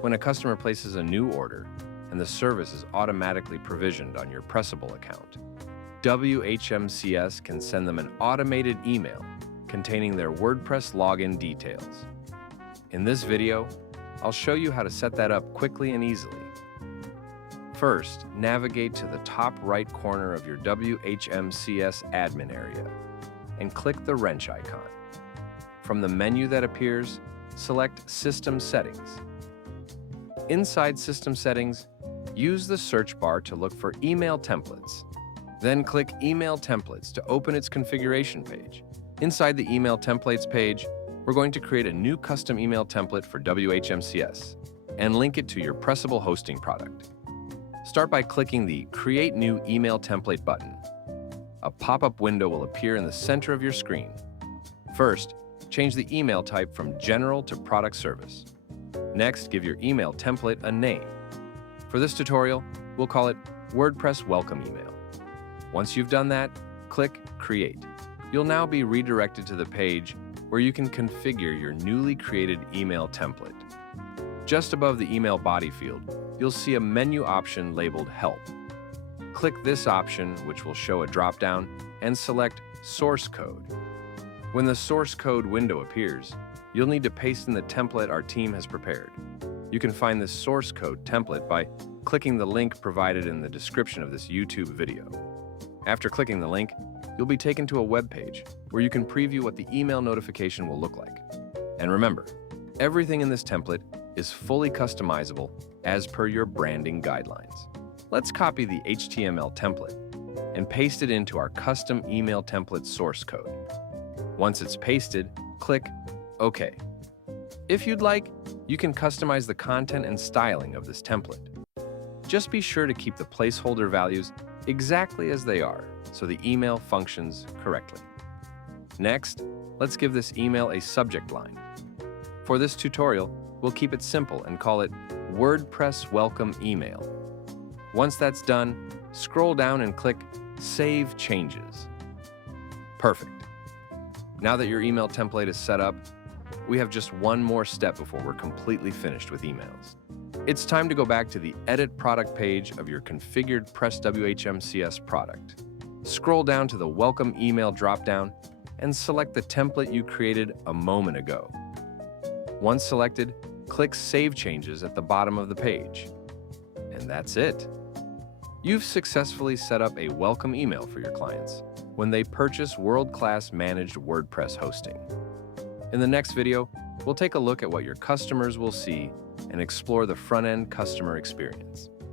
when a customer places a new order and the service is automatically provisioned on your Pressable account. WHMCS can send them an automated email containing their WordPress login details. In this video, I'll show you how to set that up quickly and easily. First, navigate to the top right corner of your WHMCS admin area and click the wrench icon. From the menu that appears, select System Settings. Inside System Settings, use the search bar to look for Email Templates. Then click Email Templates to open its configuration page. Inside the Email Templates page, we're going to create a new custom email template for WHMCS and link it to your Pressable hosting product. Start by clicking the Create New Email Template button. A pop-up window will appear in the center of your screen. First, change the email type from General to Product Service. Next, give your email template a name. For this tutorial, we'll call it WordPress Welcome Email. Once you've done that, click Create. You'll now be redirected to the page where you can configure your newly created email template. Just above the email body field, you'll see a menu option labeled Help. Click this option, which will show a drop-down, and select Source Code. When the source code window appears, you'll need to paste in the template our team has prepared. You can find this source code template by clicking the link provided in the description of this YouTube video. After clicking the link, you'll be taken to a web page where you can preview what the email notification will look like. And remember, everything in this template is fully customizable as per your branding guidelines. Let's copy the HTML template and paste it into our custom email template source code. Once it's pasted, click OK. If you'd like, you can customize the content and styling of this template. Just be sure to keep the placeholder values exactly as they are so the email functions correctly. Next, let's give this email a subject line. For this tutorial, we'll keep it simple and call it WordPress Welcome Email. Once that's done, scroll down and click Save Changes. Perfect. Now that your email template is set up, we have just one more step before we're completely finished with emails. It's time to go back to the Edit Product page of your configured PressWHMCS product. Scroll down to the Welcome Email dropdown and select the template you created a moment ago. Once selected, click Save Changes at the bottom of the page. And that's it. You've successfully set up a welcome email for your clients when they purchase world-class managed WordPress hosting. In the next video, we'll take a look at what your customers will see and explore the front-end customer experience.